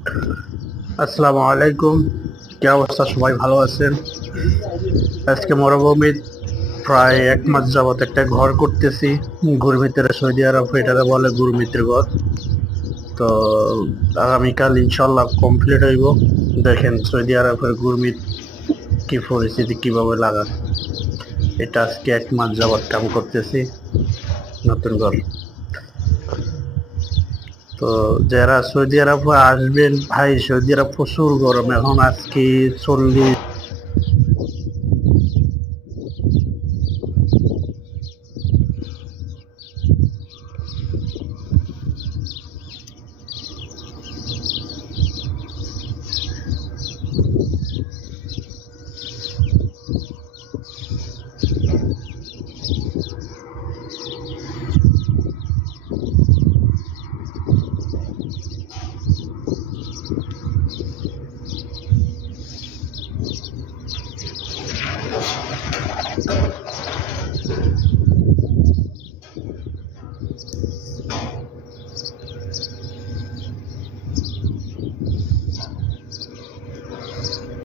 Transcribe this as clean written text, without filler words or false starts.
আসসালামু আলাইকুম। কি অবস্থা? সবাই ভালো আছেন? আজকে মরুভূমির প্রায় 1 মাস যাবত একটা ঘর করতেছি। ঘর ভিতরে সৌদি আরব এটাকে বলে গুরমিতের ঘর। তো আগামীকাল ইনশাল্লাহ কমপ্লিট হইব। দেখেন সৌদি আরবের গুরমিত কি পরিস্থিতি, কিভাবে লাগান। এটা আজকে 1 মাস যাবত কাম করতেছি নতুন ঘর। তো যারা সৌদি আরব আসবেন ভাই, সৌদি আরব প্রচুর গরম। এখন আজকে 40